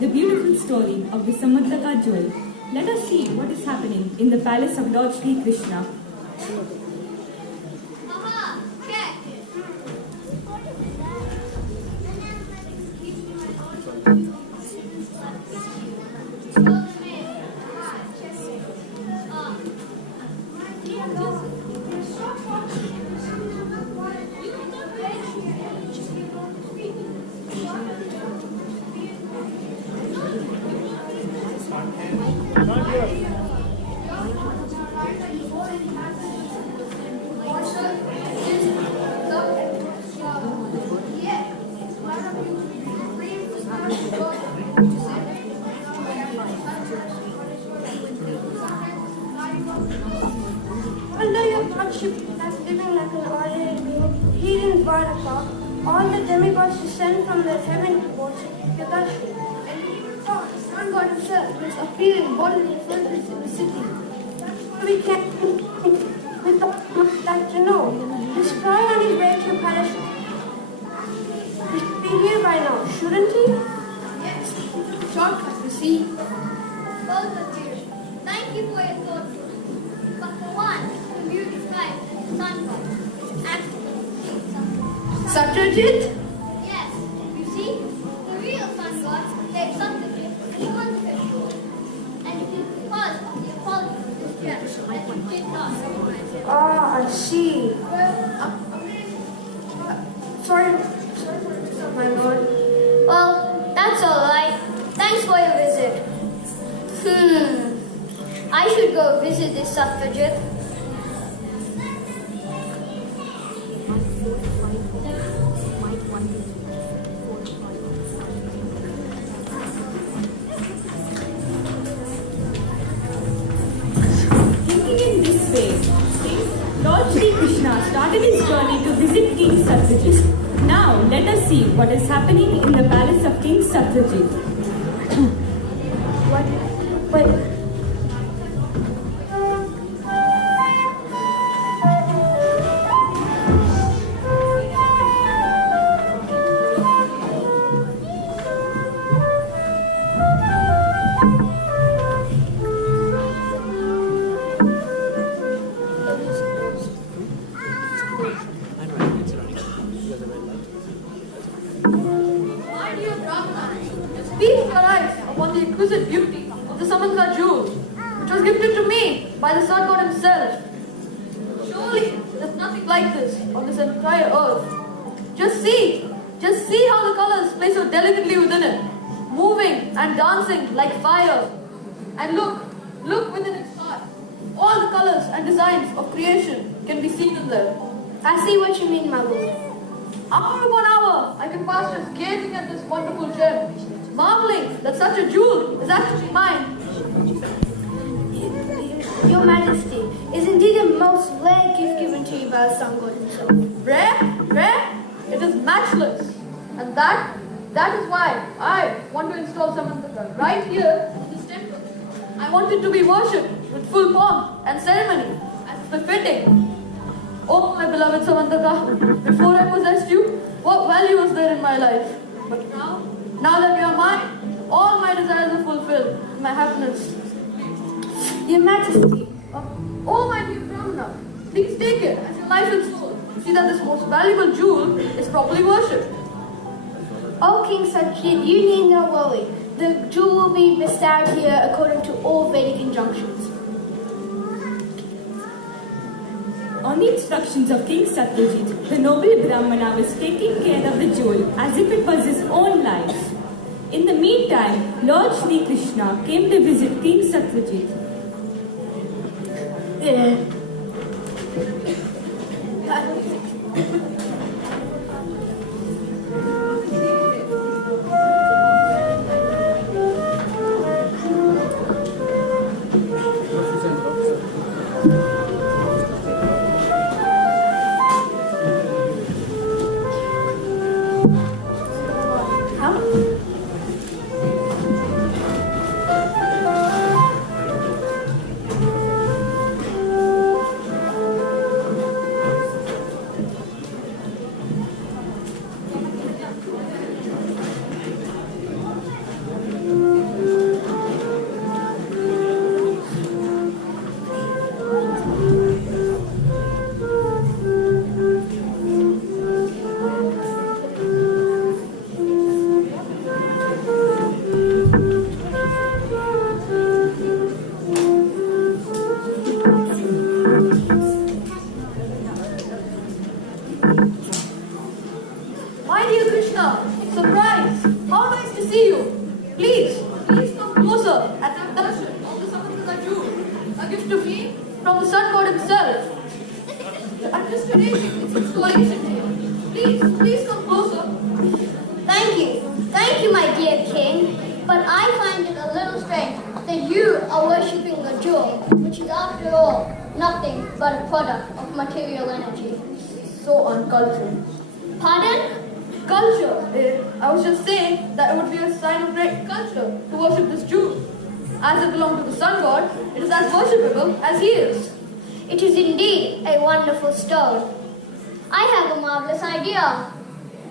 The beautiful story of the Syamantaka Jewel. Let us see what is happening in the palace of Lord Sri Krishna. Under your lordship as living like an ordinary being, he didn't burn apart. All the demigods descend from the heaven to worship Yadashi. And even God, the sun god himself, is appearing bodily presence in the city. We can't, without much like to know, he's crying on his way to the palace. He should be here by now, shouldn't he? Yes, shortcut, you see. Both of you, thank you for your thoughts. But for one, the beauty skies and the sun god is actually Satyajit? Yes, you see, the real sun god gave Satyajit the conquest rule. And it is because of the equality of this gem that he did not. Ah, I see. Sorry for my lord. Well, that's all right. Thanks for your visit. I should go visit this Satyajit. Thinking in this way, Lord Sri Krishna started his journey to visit King Satyajit. Now, let us see what is happening in the palace of King Satyajit. Wait. My dear Brahmana, feast your eyes upon the exquisite beauty of the Syamantaka Jewel, which was gifted to me by the sun god himself. Surely there's nothing like this on this entire earth. Just see how the colors play so delicately within it, moving and dancing like fire. And look within its heart. All the colors and designs of creation can be seen in there. I see what you mean, my lord. Hour upon hour, I can pass just gazing at this wonderful gem, marveling that such a jewel is actually mine. sun god himself. Rare? It is matchless. And that is why I want to install Symantaka right here in this temple. I want it to be worshipped with full pomp and ceremony as befitting. Oh, my beloved Syamantaka, before I possessed you, what value was there in my life? But now that you are mine, all my desires are fulfilled, and my happiness. Your Majesty. Oh, my dear Brahmana, please take it as your life and soul. See that this most valuable jewel is properly worshipped. O King Satyajit, you need no worry. The jewel will be bestowed here according to all Vedic injunctions. On the instructions of King Satyajit, the noble Brahmana was taking care of the jewel as if it was his own life. In the meantime, Lord Shri Krishna came to visit King Satyajit. My dear Krishna, surprise! How nice to see you. Please come closer and have darshan of the Syamantaka Jewel, a gift to me from the sun god himself. I'm just arranging its installation here. Please come closer. Thank you, my dear king. But I find it a little strange that you are worshipping a jewel, which is after all nothing but a product of material energy. So uncultured. Pardon? Culture. I was just saying that it would be a sign of great culture to worship this jewel. As it belongs to the sun god, it is as worshipable as he is. It is indeed a wonderful stone. I have a marvelous idea.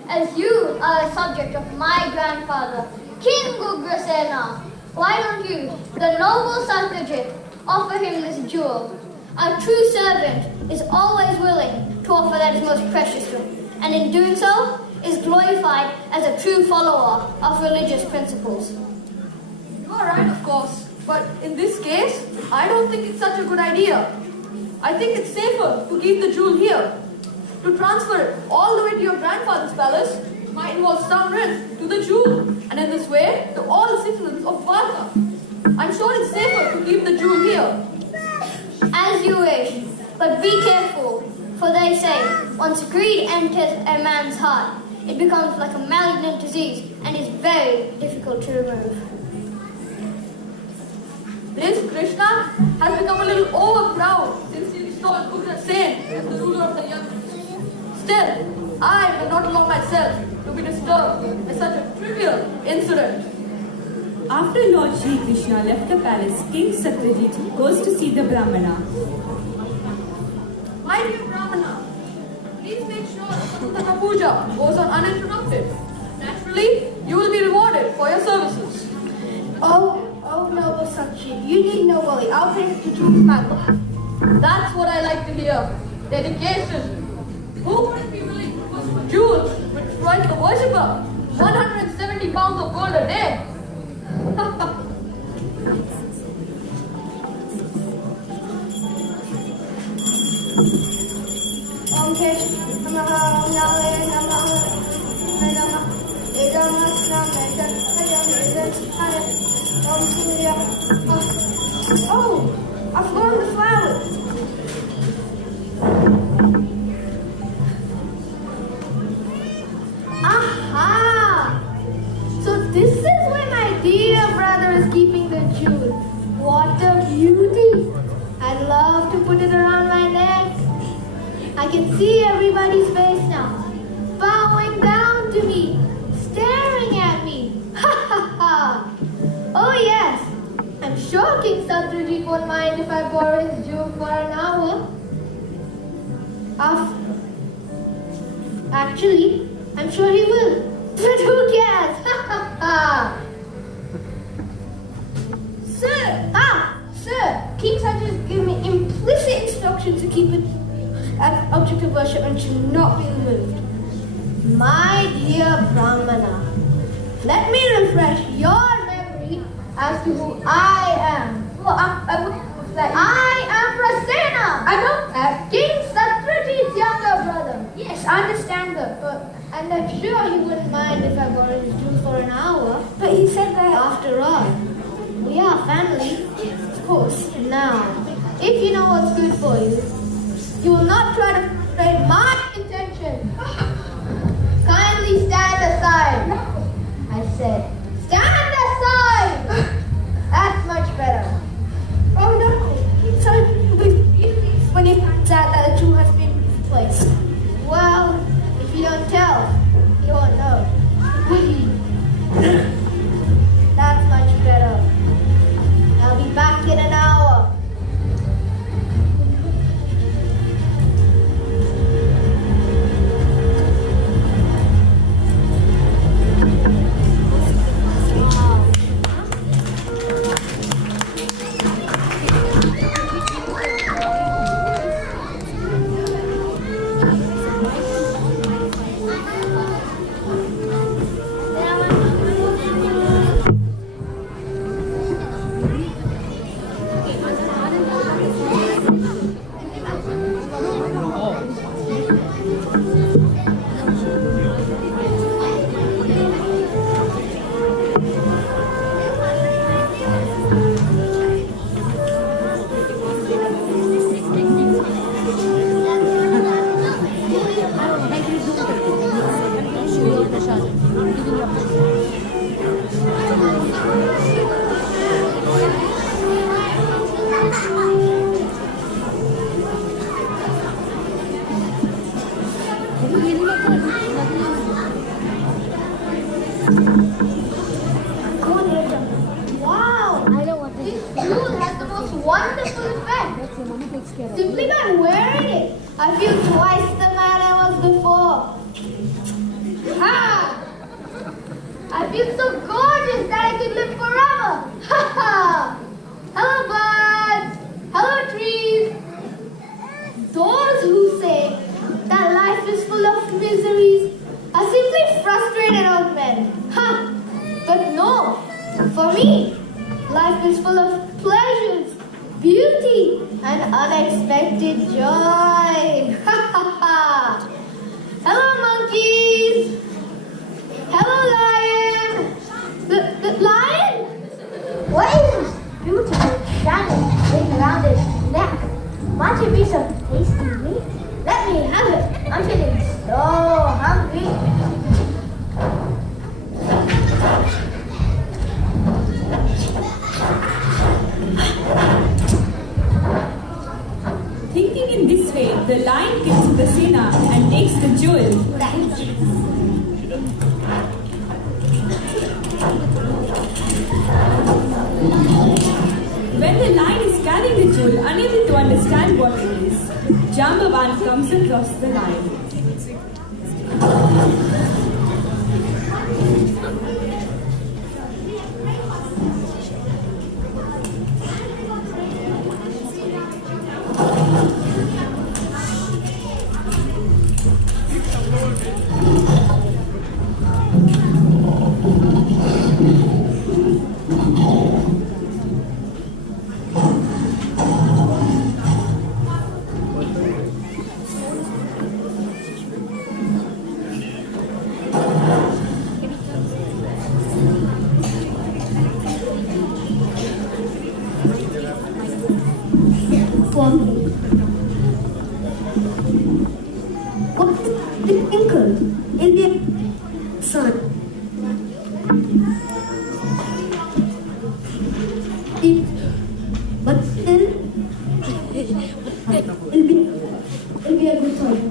As you are a subject of my grandfather, King Ugrasena, why don't you, the noble Satyajit, offer him this jewel? A true servant is always willing to offer that is most precious to him, and in doing so, is glorified as a true follower of religious principles. You are right, of course, but in this case, I don't think it's such a good idea. I think it's safer to keep the jewel here. To transfer it all the way to your grandfather's palace might involve some risk to the jewel, and in this way, to all the citizens of Dwarka. I'm sure it's safer to keep the jewel here. As you wish, but be careful, for they say, once greed enters a man's heart, it becomes like a malignant disease and is very difficult to remove. This Krishna has become a little overproud since he restored Ugrasen as the ruler of the Yajna. Still, I will not allow myself to be disturbed by such a trivial incident. After Lord Shri Krishna left the palace, King Satyajit goes to see the Brahmana. My dear Brahmana, please make sure Syamantaka Puja goes on uninterrupted. Naturally, you will be rewarded for your services. Oh, noble Satyajit, you need no worry. I'll pay for the jewel's matter. That's what I like to hear. Dedication. Who wouldn't be willing to put a jewel which strikes the worshipper 170 pounds of gold a day? Om Kesh Namaha Om Nale Namaha Namaha Om Surya. Oh, I've forgotten the flowers. Aha! So this is where my dear brother is keeping the jewel. What a beauty! I'd love to put it around my neck. I can see everybody's face now, bowing down to me, staring at me. Ha ha ha! Oh yes, I'm sure King Satyajit won't mind if I borrow his jewel for an hour. Actually, I'm sure he will. But who cares? Ha ha ha! Sir, King Satyajit gave me implicit instructions to keep it an object of worship and should not be removed. My dear Brahmana, let me refresh your memory as to who I am. I am Prasena. I know. King Satyajit's younger brother. Yes, I understand that. And I'm sure he wouldn't mind if I borrowed his jewel for an hour. But he said that. After all, we are family. Of course. Now, if you know what's good for you, you will not try to frustrate my intention. Kindly stand aside. I said, stand aside! That's much better. Oh no, so when you find out that a jewel has been placed. Well, if you don't tell, you won't know. That's much better. I'll be back in an hour. Wow! This jewel has the most wonderful effect. Simply by wearing it, I feel twice the man I was before. Ha! I feel so gorgeous that I could live forever. Ha ha! Hello birds! Hello trees! Those who say that life is full of miseries are simply frustrated old men. Ha! But no, for me, life is full of pleasures, beauty, and unexpected joy. Ha ha ha! Hello monkeys! Hello lion! The lion? What is this beautiful shiny thing around his neck? Might it be some tasty meat? Let me have it. I'm feeling so hungry. Thinking in this way, the lion kills Prasena and takes the jewel. When the lion is carrying the jewel, unable to understand what it is, Jambavan comes across the lion. It'll be a good time.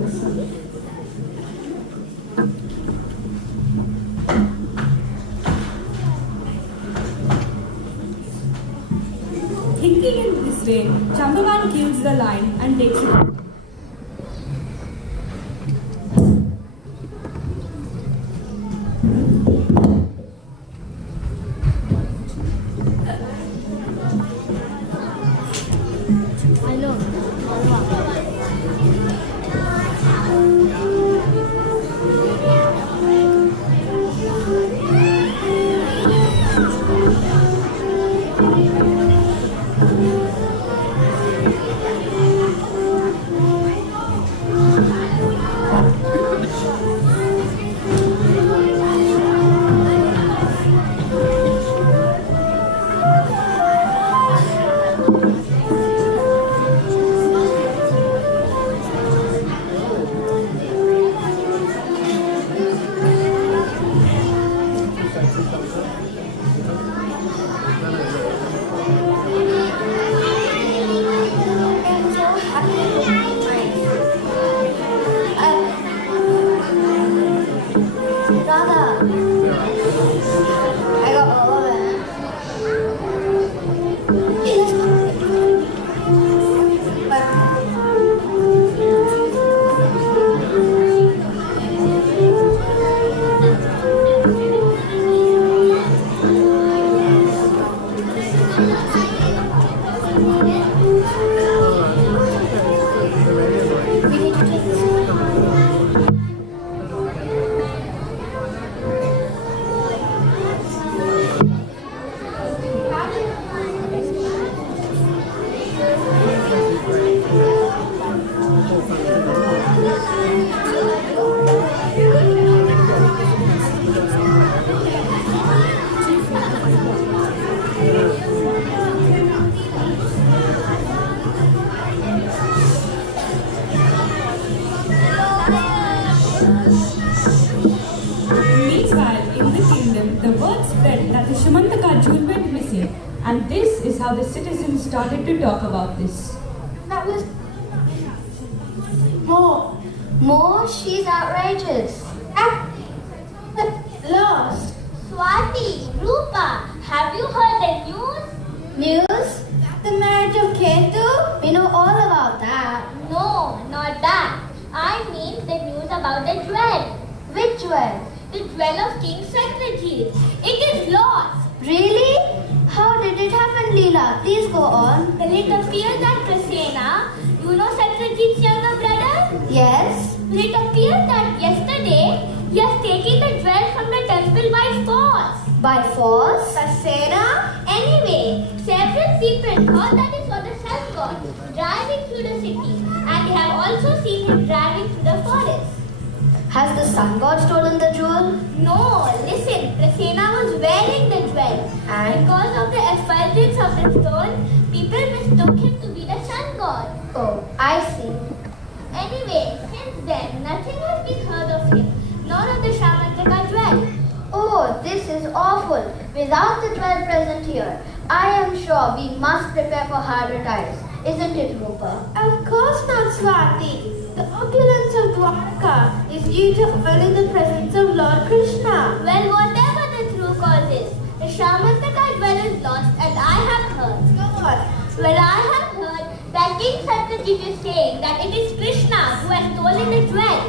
Thinking in this way, Jambavan kills the lion and takes it out. Syamantaka Jewel went missing, and this is how the citizens started to talk about this. That was More? She's outrageous. lost. Swati, Rupa, have you heard the news? News? The marriage of Ketu? We know all about that. No, not that. I mean the news about the jewel. Which jewel? The jewel of King Satyajit. It is lost. Really? How did it happen, Leela? Please go on. Well, it appears that Prasenna, you know Satyajit's younger brother? Yes. Well, it appears that yesterday he has taken the jewel from the temple by force. By force? Prasenna? Anyway, several people thought that it was the sun god driving through the city, and they have also seen him driving through the forest. Has the sun god stolen the jewel? No, listen, Prasenna was wearing the jewel, and because of the effulgence of the stone, people mistook him to be the sun god. Oh, I see. Anyway, since then, nothing has been heard of him, nor of the Syamantaka jewel. Oh, this is awful. Without the jewel present here, I am sure we must prepare for harder times. Isn't it, Rupa? Of course not, Swati. The opulence of Dwarka is due to only the presence of Lord Krishna. Well, whatever the true cause is, the Syamantaka jewel is lost, and I have heard. God. Well, I have heard that King Satyajit is saying that it is Krishna who has stolen the jewel.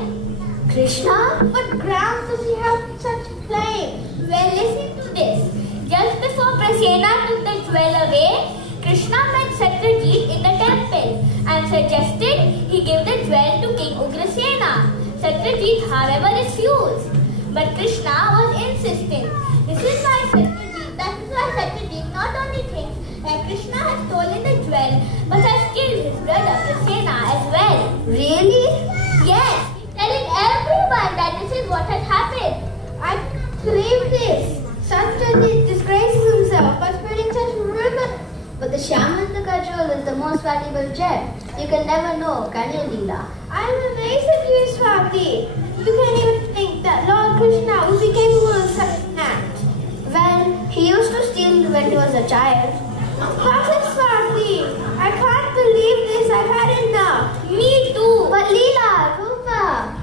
Krishna? What grounds does he have such a claim? Well, listen to this. Just before Prasenna took the jewel away, Krishna met Satyajit in the temple and suggested he give the jewel to King Ugrasena. Satyajit, however, refused. But Krishna was insistent. This is why Satyajit not only thinks that Krishna has stolen the jewel, but has killed his brother Prasenna as well. Really? Yes, he's telling everyone that this is what has happened. I can't believe this. Satyajit disgraces himself by spreading such rumors. But the Syamantaka jewel is the most valuable gem. You can never know, can you, Leela? I'm amazed at you, Swati. You can't even think that Lord Krishna would be capable of such an act. Well, he used to steal when he was a child. What is Swati? I can't believe this. I've had enough. Me too. But Leela, Rupa.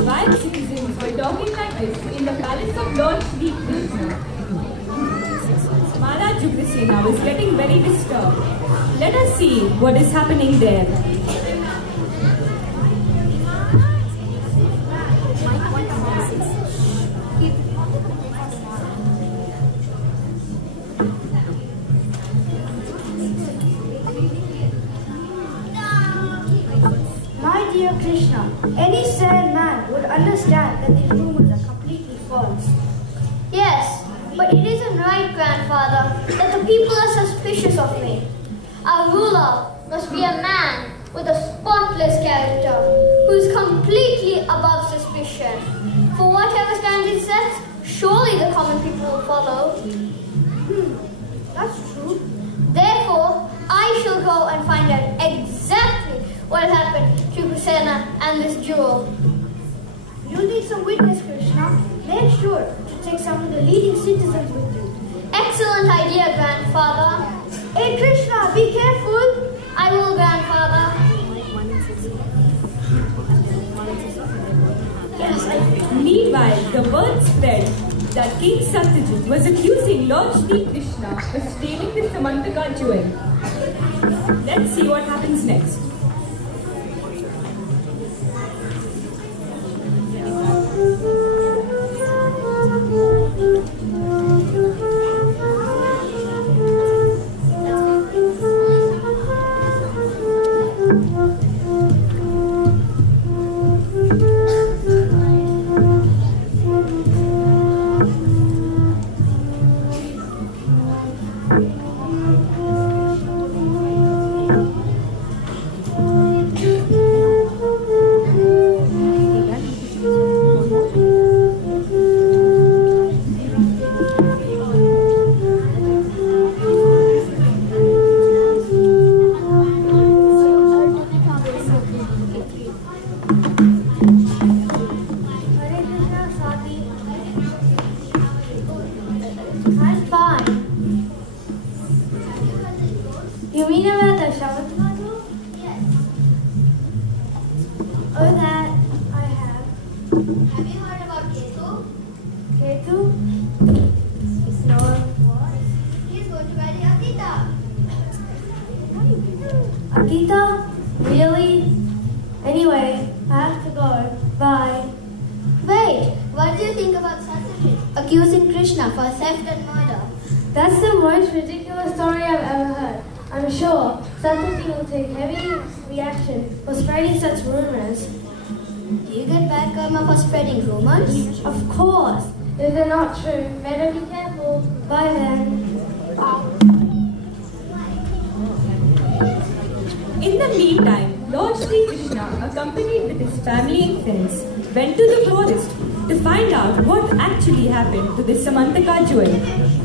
While citizens were talking like this in the palace of Lord Shri Krishna, Ugrasena was getting very disturbed. Let us see what is happening there. My dear Krishna, any sane man would understand that these rumors are completely false. Yes, but it isn't right, grandfather, that the people are suspicious of me. Our ruler must be a man with a spotless character, who is completely above suspicion. For whatever standard he sets, surely the common people will follow. That's true. Therefore, I shall go and find out exactly what happened to Ugrasena and this jewel. You'll need some witness, Krishna. Make sure to take some of the leading citizens with you. Excellent idea, grandfather. Hey Krishna, be careful. I will, grandfather. Meanwhile, the word spread that King Satyajit was accusing Lord Shri Krishna of stealing the Syamantaka Jewel. Let's see what happens next. You mean about the Syamantaka Jewel? Yes. Oh, that I have. Have you heard about Ketu? Ketu? No. What? He's going to marry Adita. Adita? Really? Anyway, I have to go. Bye. Wait, what do you think about Satyajit accusing Krishna for theft and murder? That's the most ridiculous story I've ever heard. I'm sure Satyajit will take heavy reaction for spreading such rumors. Do you get bad karma for spreading rumors? Of course. If they're not true, better be careful. Bye then. In the meantime, Lord Sri Krishna, accompanied with his family and friends, went to the forest to find out what actually happened to the Syamantaka Jewel.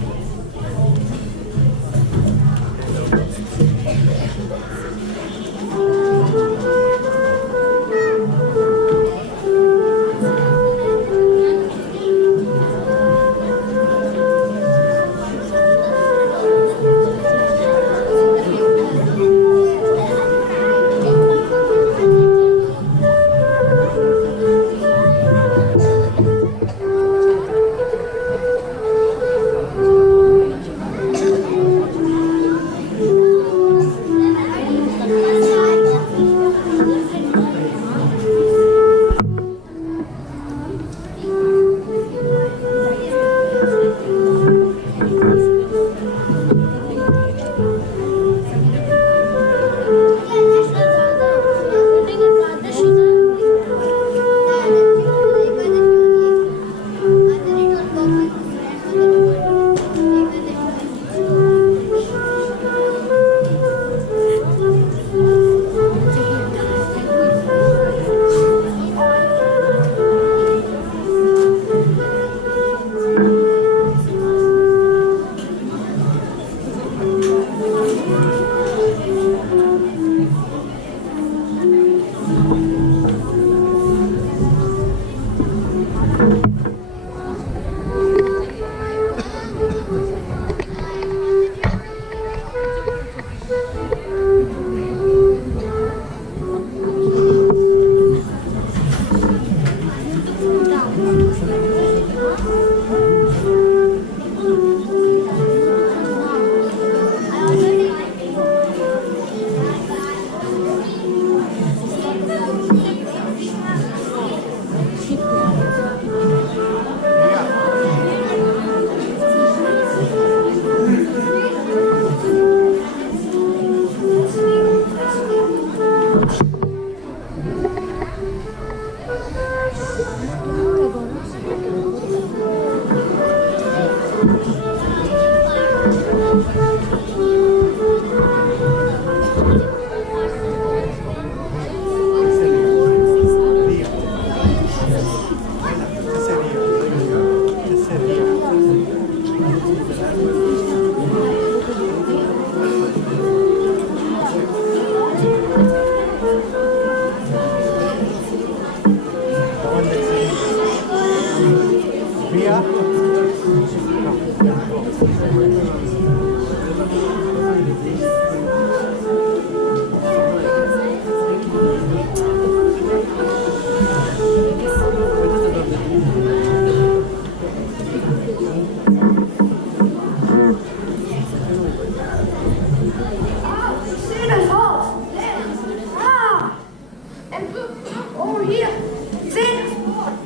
Santa's horse. Ah! And look, over here. Santa's horse.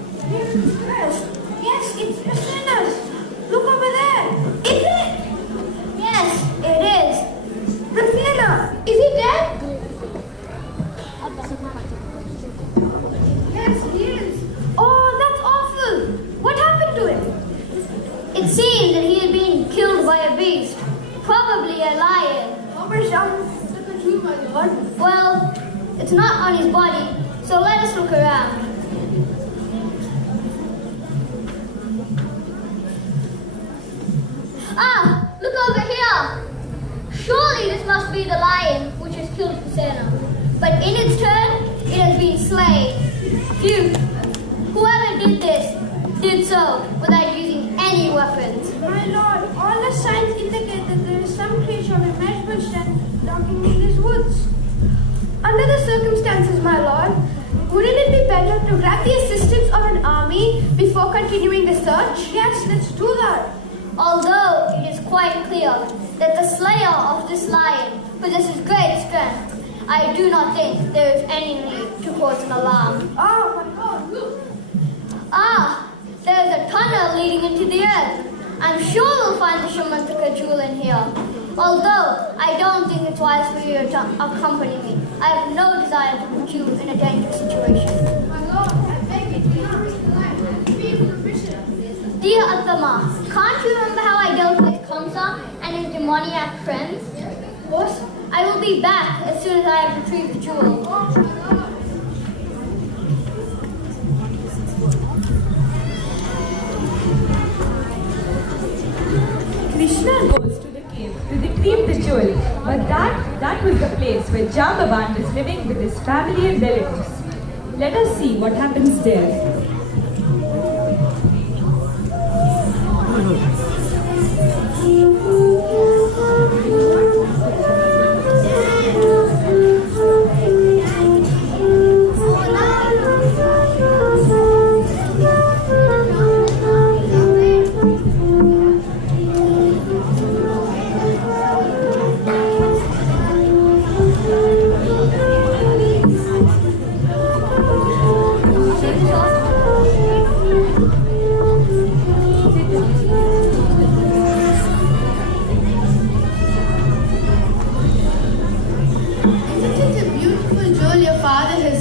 Yes, it's Santa's. Look over there. Is it? Yes, it is. Rafina, is he dead? Yes, he is. Oh, that's awful. What happened to him? It seemed that he had been killed by a beast, probably a lion. Where's Syamantaka Jewel, my lord? Well, it's not on his body, so let us look around. Ah, look over here. Surely this must be the lion which has killed Kusena. But in its turn, it has been slain. Phew. Whoever did this did so without using any weapons. My lord, all the signs indicate that there is some creature of immeasurable strength lurking in these woods. Under the circumstances, my lord, wouldn't it be better to grab the assistance of an army before continuing the search? Yes, let's do that. Although it is quite clear that the slayer of this lion possesses great strength, I do not think there is any need to cause an alarm. Oh, my lord, look. Ah, there is a tunnel leading into the earth. I'm sure we'll find the Syamantaka Jewel in here. Although I don't think it's wise for you to accompany me. I have no desire to put you in a dangerous situation. My lord, I beg you, do not risk the life. Please, Bishop. Dear Atama, can't you remember how I dealt with Kamsa and his demoniac friends? What? I will be back as soon as I have retrieved the jewel. Oh, my lord. Krishna goes to the cave to retrieve the jewel, but that was the place where Jambavan is living with his family and relatives. Let us see what happens there.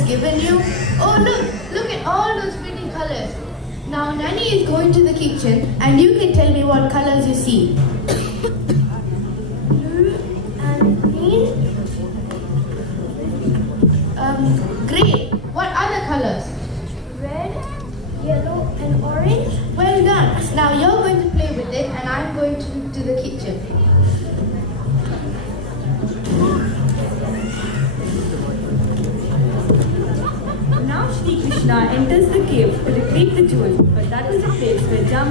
Given you? Oh look at all those pretty colors. Now Nanny is going to the kitchen and you can tell me what colors you see. Blue and green. Great. What other colors? Red, yellow, and orange. Well done. Now you're going to play with it and I'm going to the kitchen. Now Shri Krishna enters the cave to retrieve the jewel, but that was the place where Jam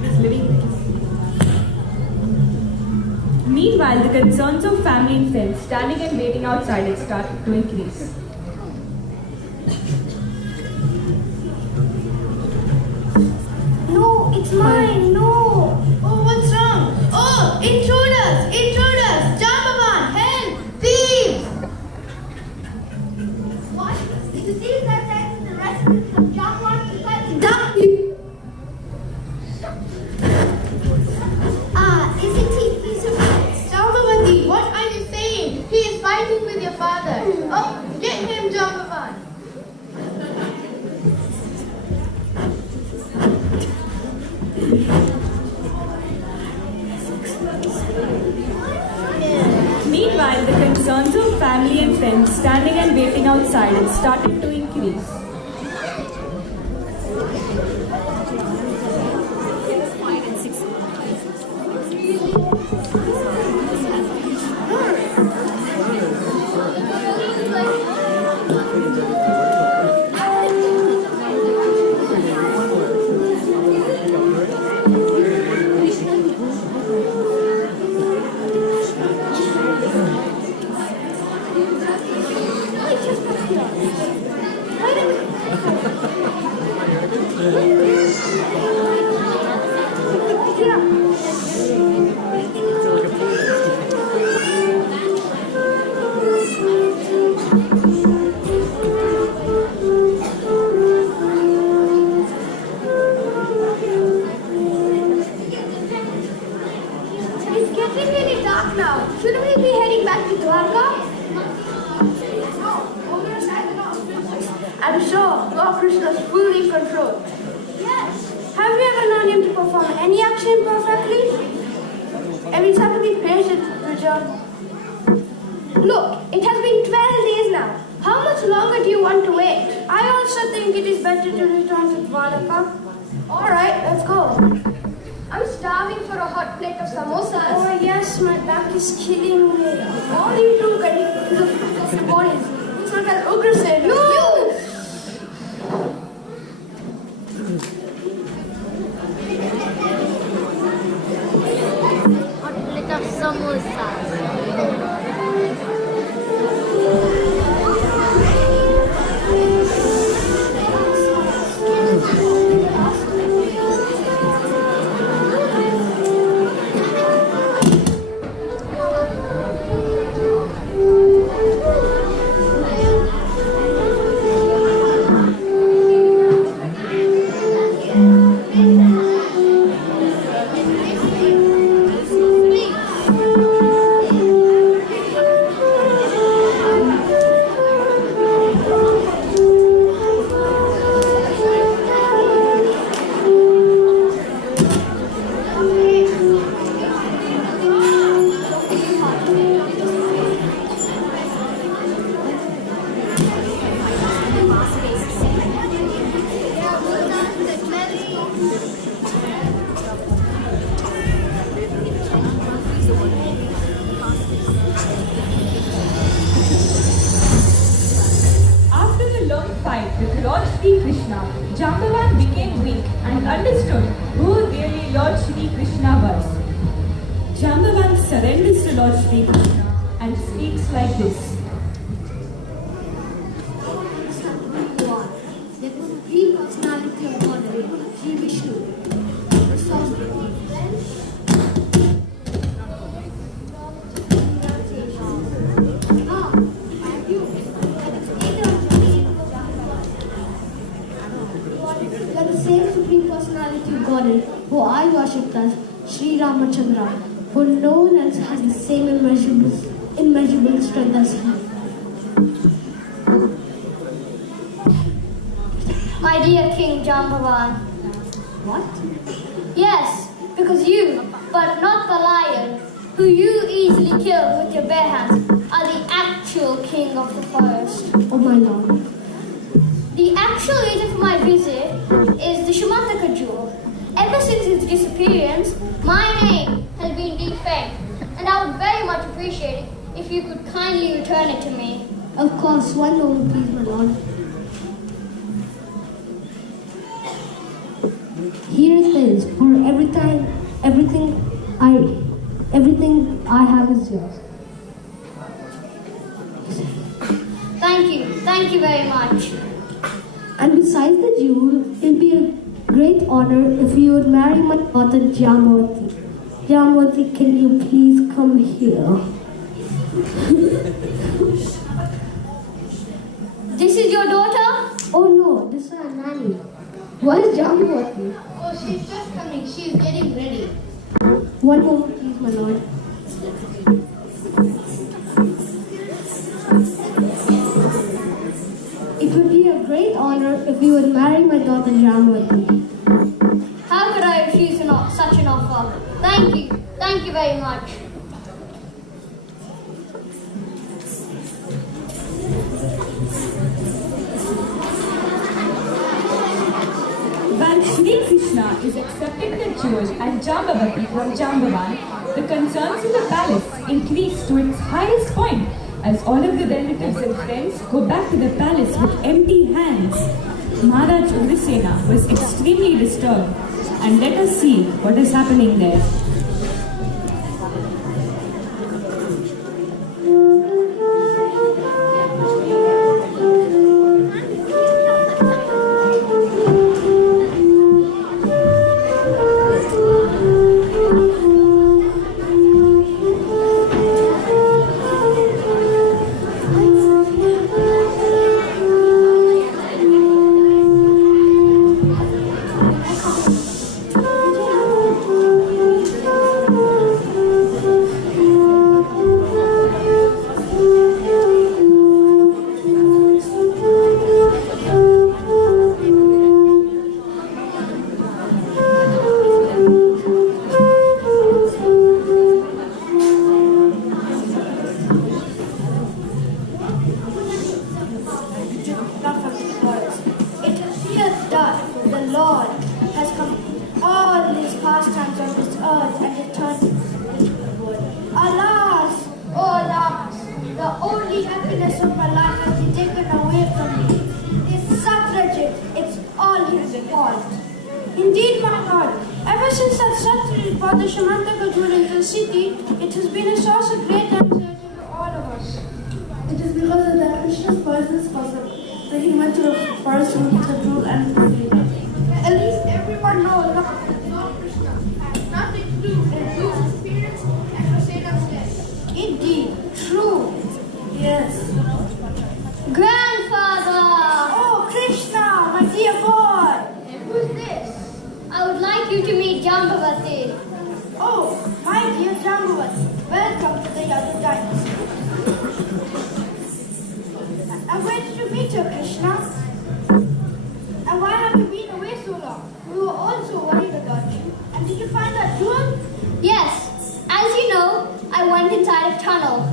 was living. Meanwhile, the concerns of family and friends standing and waiting outside had started to increase. No, it's mine. No. Oh, what's wrong? Oh, intruders! Intruders! Jambavan, help! Thieves! What? Is it these that says the residents of Janmashtami Cultural Duck! Isn't he? He's a Jambavati, what are you saying? He is fighting with your father. Oh, get him, Jambavan. Meanwhile, the concerns of family and friends standing and waiting outside had started to increase. dark now. Shouldn't we be heading back to Dwarka? I'm sure Lord Krishna is fully in control. Yes. Have you ever known him to perform any action perfectly? And we have to be patient, Richard. Look, it has been 12 days now. How much longer do you want to wait? I also think it is better to return to Dwarka. Alright, let's go. I'm starving for a hot plate of samosas. Oh yes, my back is killing me. All you do is a fruit of your bodies. It's like an ogre said. No! Hot plate of samosas. Jambavan became weak and understood who really Lord Shri Krishna was. Jambavan surrenders to Lord Shri Krishna and speaks like this. There was a Greek personality of God, Sri Vishnu. Who I worshipped as Sri Ramachandra, for no one else has the same immeasurable strength as he. My dear King Jambavan. What? Yes, because you, but not the lion, who you easily killed with your bare hands, are the actual king of the forest. Oh my lord. The actual reason for my visit is the Syamantaka Jewel. Ever since its disappearance, my name has been defamed, and I would very much appreciate it if you could kindly return it to me. Of course, one moment please, my lord. Here it is, for everything I have is yours. Thank you very much. And besides the jewel, it will be a great honor if you would marry my daughter Jamwati. Jamwati, can you please come here? This is your daughter? Oh no, this is our nanny. Where's Jamwati? Oh, she's just coming. She's getting ready. One moment please, my lord. It would be a great honor if you would marry my daughter Jamwati. How could I refuse such an offer? Thank you very much. While Shri Krishna is accepting the jewel and Jambavati from Jambavan, the concerns in the palace increase to its highest point as all of the relatives and friends go back to the palace with empty hands. Maharaj Ugrasena was extremely disturbed, and let us see what is happening there. of my life has been taken away from me. This Satrajit, it's all his fault. Indeed, my lord, ever since that Satrajit brought the Syamantaka Jewel into the city, it has been a source of great anxiety to all of us. It is because of that Krishna's poisonous gossip that he went to the forest to look for the jewel and freed it. At least everyone knows that Lord Krishna has nothing to do with Zeus' appearance and Poseidon's death. Indeed, true. Yes. Grandfather! Oh, Krishna, my dear boy! Who's this? I would like you to meet Jambavati. Oh, my dear Janmashtami, welcome to the Yadu dynasty. And where did you meet her, Krishna? And why have you been away so long? We were all so worried about you. And did you find that jewel? Yes, as you know, I went inside a tunnel.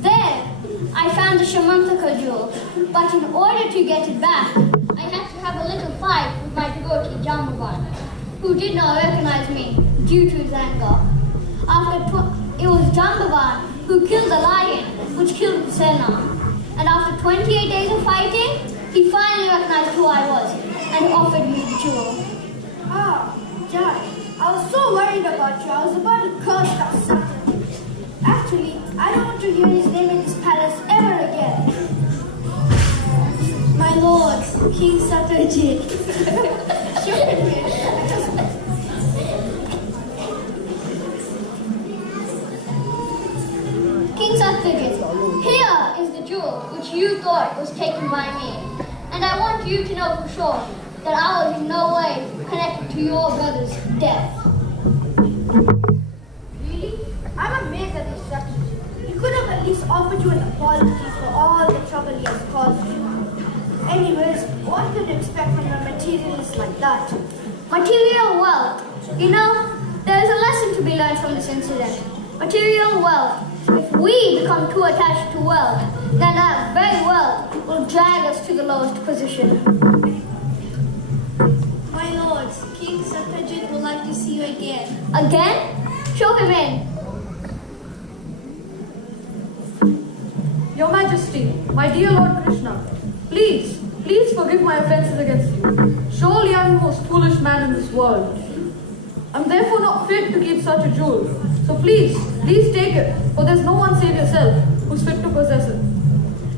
There, I found the Syamantaka Jewel. But in order to get it back, I had to have a little fight with my devotee Jambavan, who did not recognize me due to his anger. It was Jambavan who killed the lion, which killed Sena. And after 28 days of fighting, he finally recognized who I was and offered me the jewel. Ah, Jai, I was so worried about you. I was about to curse that Saturn. Actually, I don't want to hear his name in this palace ever again. My lord, King Satyajit. King Satyajit, here is the jewel which you thought was taken by me. And I want you to know for sure that I was in no way connected to your brother's death. Really? I'm amazed at this Satyajit. He could have at least offered you an apology for all the trouble he has caused you. Anyways, what could you expect from a materialist like that? Material wealth. You know, there is a lesson to be learned from this incident. Material wealth. If we become too attached to wealth, then that very wealth will drag us to the lowest position. My lord, King Satyajit would like to see you again. Again? Show him in. Your Majesty, my dear Lord Krishna, please forgive my offenses against you. Surely I am the most foolish man in this world. I am therefore not fit to keep such a jewel. So please take it, for there is no one save yourself who is fit to possess it.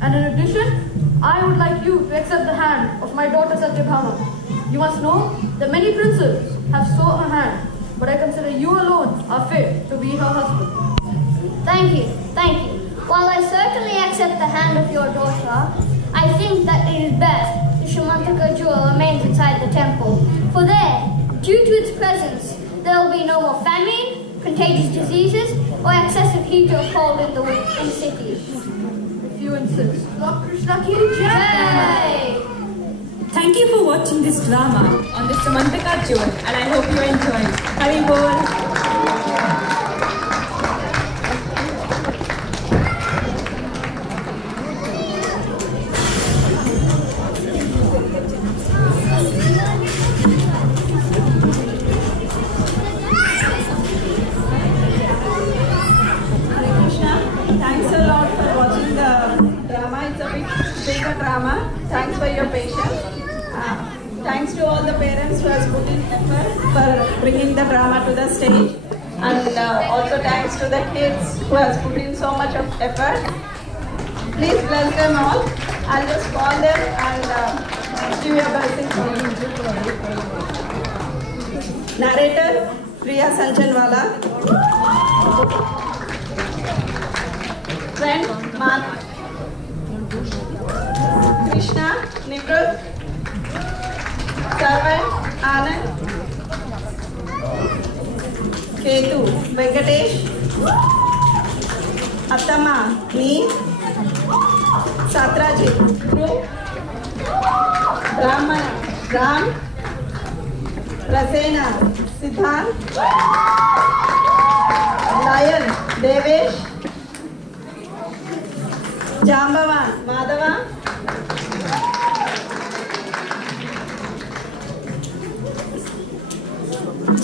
And in addition, I would like you to accept the hand of my daughter Satyabhama. You must know that many princes have sought her hand, but I consider you alone are fit to be her husband. Thank you. While I certainly accept the hand of your daughter, I think that it is best the Syamantaka Jewel remains inside the temple. For there, due to its presence, there will be no more famine, contagious diseases, or excessive heat or cold in the city. If you insist. Lord Krishna Ki Jai! Thank you for watching this drama on the Syamantaka Jewel, and I hope you enjoyed. Hari Bol! Thanks for your patience. Thanks to all the parents who has put in effort for bringing the drama to the stage. And also thanks to the kids who has put in so much of effort. Please bless them all. I'll just call them and give you a blessing for you. Narrator, Priya Sanchanwala. Friend, Mark. Krishna, Nibrut, Servant, Anand, Ketu, Venkatesh, Attama, me, Satrajit, Dhruv, Brahmana, Ram, Rasena, Siddhant, Lion, Devesh, Jambavan, Madhava,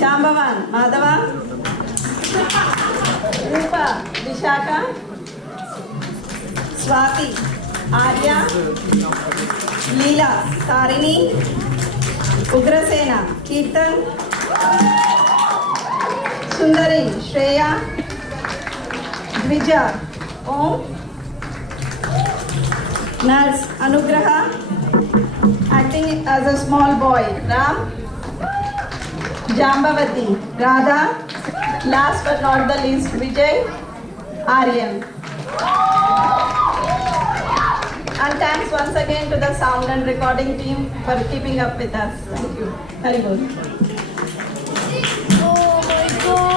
Jambavan, Madhava, Rupa, Vishaka, Swati, Arya, Leela, Tarini, Ugrasena, Kirtan, Sundari, Shreya, Dvija, Om, Nurse Anugraha, acting as a small boy, Ram, Jambavati, Radha, last but not the least, Vijay, Aryan. And thanks once again to the sound and recording team for keeping up with us. Thank you. Very good. Oh my God!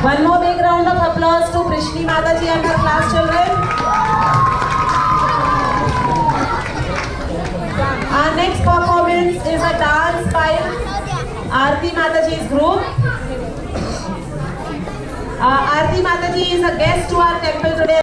One more big round of applause to Prishni Mataji and her class children. Our next performance is a dance by Aarti Mataji's group. Aarti Mataji is a guest to our temple today.